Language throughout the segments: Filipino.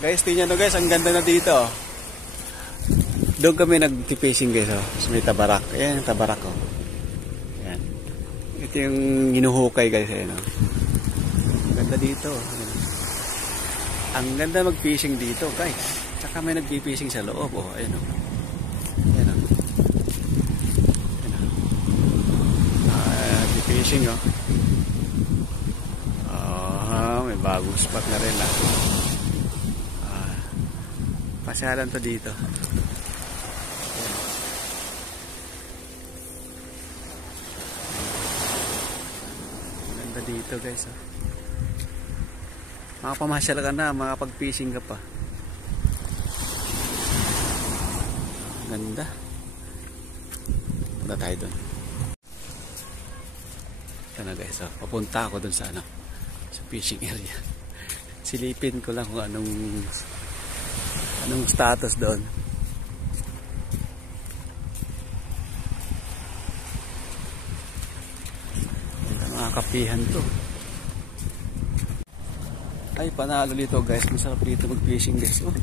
Guys, tingnan nyo guys, ang ganda na dito. Doon kami nag-fishing guys, oh. Sa may tabarak. Ayan yung tabarak, oh. Ayan. Ito yung hinuhukay guys, ayan, oh. Ang ganda dito. Ayan. Ang ganda mag-fishing dito guys. Tsaka may nag-fishing sa loob, oh. Ayan, oh. Ayan, oh. Ayan, oh. Fishing, oh. May bagong spot na rin, ah. Pasyalan to dito. Ayan. Ganda dito guys, oh. Makapamasyal ka na, makapag-fishing ka pa. Ganda. Punta tayo dun. Ito na guys, oh. Papunta ako dun sa ano, sa fishing area. Silipin ko lang kung anong status doon. Mga kapihan to. Ay, panalo dito guys. Masarap dito mag-fishing guys. Oh.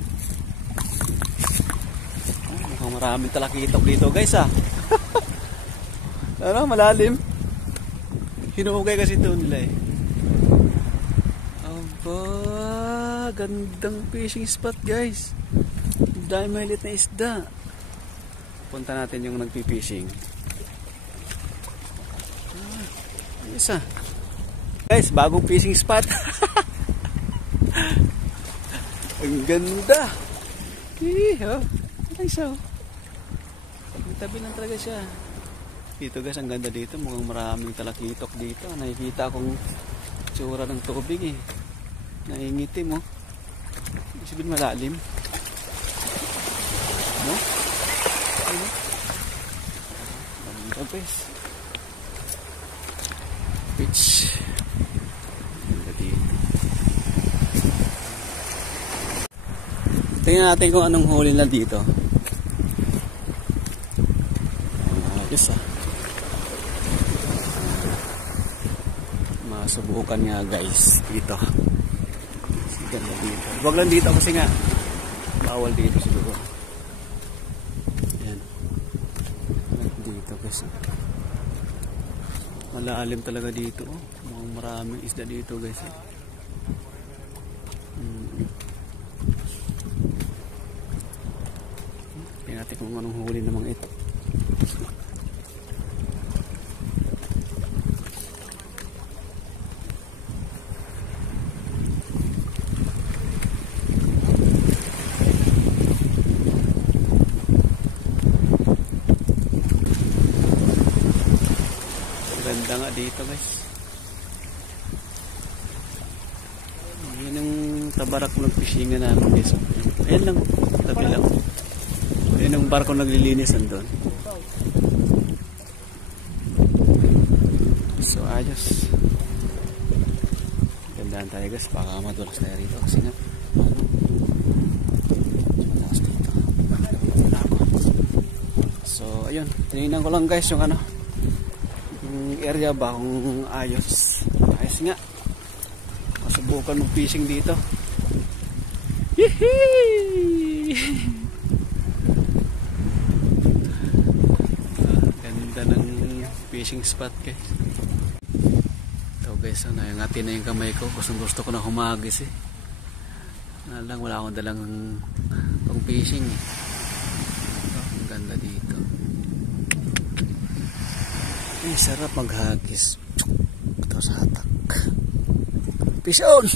Mukhang maraming talakitok dito guys, ah. Ano, malalim. Hinuhugay kasi ito nila, eh. Aba, gandang fishing spot guys. Dahil maliit na isda. Punta natin yung nagpipishing. Isa. Guys, bagong fishing spot. Ang ganda. Oh. Nice, oh. Tabi lang talaga siya. Dito guys, ang ganda dito. Mukhang maraming talakitok dito. Nakikita akong tsura ng tubig, eh. Naingitim, oh. Ibig sabihin malalim. No? Ano? Ganda guys. Which ganda dito. Tingnan natin kung anong huli na dito. Ayos, ah. Masubukan nga guys dito. Ganda dito. Huwag lang dito kasi nga bawal dito siguro. Ayan. Dito guys. Malalim talaga dito, oh. Maraming isda dito guys, eh. Tingnan natin kung anong huli namang ito. Ganda nga dito guys. Yan yung tabarak ng fishingan namin guys. Ayan lang, tabi lang. Ayan yung barko naglilinis nandun. So ayos. Gandaan tayo guys, baka madulas tayo rito kasi nga mataas dito. So ayun, tinignan ko lang guys yung ano, area ba kung ayos. Ayos nga. Masubukan mong fishing dito. Yehey! Ganda ng fishing spot guys. Ito guys, nangangati na yung kamay ko. Gusto ko na humagis, eh. Lang, wala akong dalang pang fishing, eh. Ang ganda dito. Ay, sarap maghagis. Ito sa hatak. Fish on!